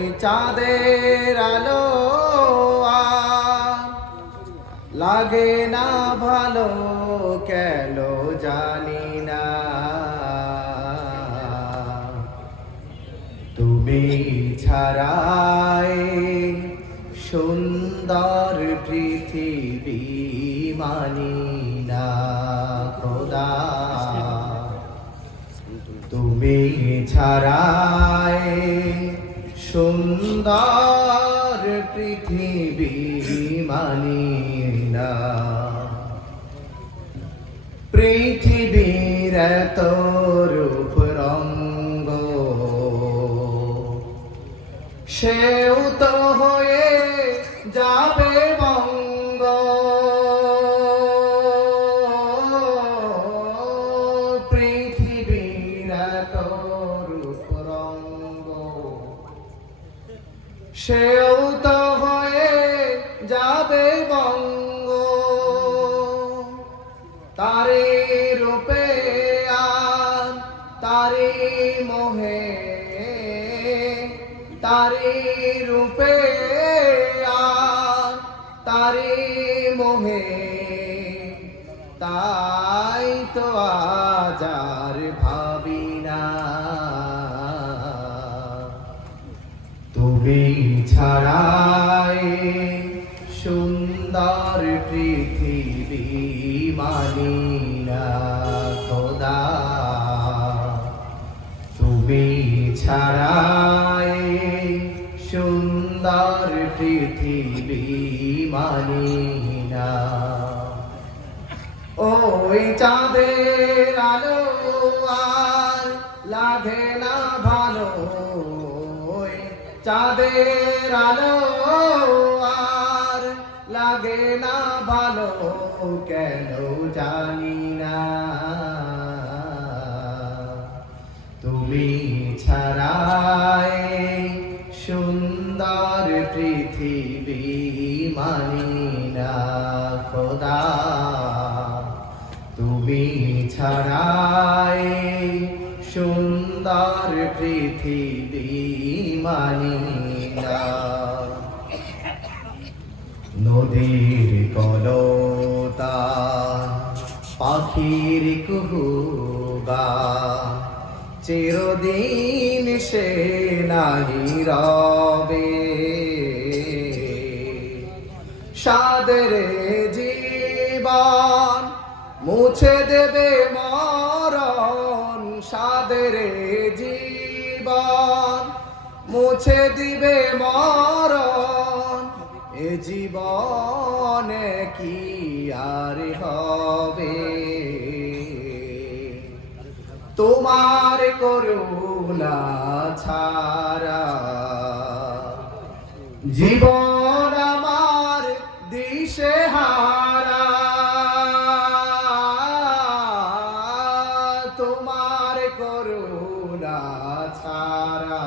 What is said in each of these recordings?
ওই চাঁদের আলো আর লাগে না ভালো কেন জানি না। তুমি ছাড়াই সুন্দর পৃথিবী মানি না খোদা। তুমি ছাড়াই সুন্দর পৃথিবী মানি না। পৃথিবীর এত রূপ রঙ্গ সেও তো হয়ে যাবে বঙ্গ। পৃথিবীর এত রূপ রঙ্গ সেও তো হয়ে যাবে বঙ্গ। তারে রূপে আর তারে মোহে, তারে রূপে আর তারে মোহে, তাই তো আজ আর ভাবি না। তুমি ছাড়াই সুন্দর পৃথিবী মানি না খোদা। তুমি ছাড়াই সুন্দর পৃথিবী মানি না। ওই চাঁদের আলো আর লাগে না ভালো, ওই চাঁদের আলো আর লাগে না ভালো কেন জানি না। তুমি ছাড়াই সুন্দর পৃথিবী মানি না খোদা। তুমি ছাড়াই সুন্দর পৃথিবী মানি না। নদীর কলতা পাখির কুহুগান চিরদিন সে নাহি রবে। সাদের জীবন মুছে দেবে মরণ, সাদের জীবন মুছে দিবে মরণ। এ জীবনে কি আর হবে, তোমার করুণা ছাড়া। জীবন আমার দিশেহারা, তোমার করুণা ছাড়া।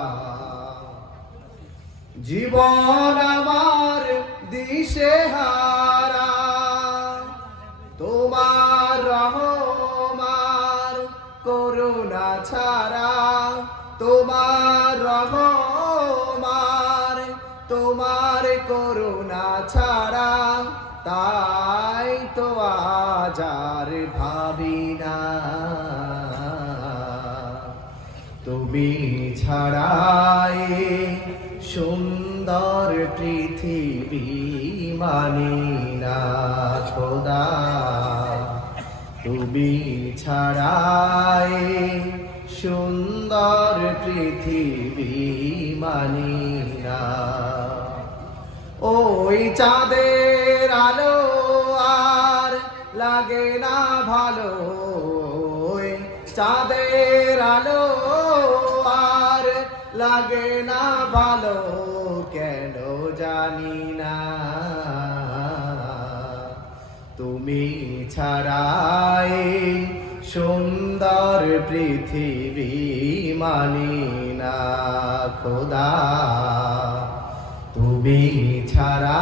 জীবন আমার দিশেহারা, তোমার রহমান করুণা ছাড়া। তোমার রহমান তোমার করুণা ছাড়া, তাই তো আজ আর ভাবি না। তুমি ছাড়াই সুন্দর পৃথিবী মানি না খোদা। তুমি ছাড়াই সুন্দর পৃথিবী মানি না। ওই চাঁদের আলো আর লাগে না ভালো, ওই চাঁদের আলো আর লাগে না ভালো কেন জানি না। তুমি ছাড়াই সুন্দর পৃথিবী মানি না খোদা। তুমি ছাড়া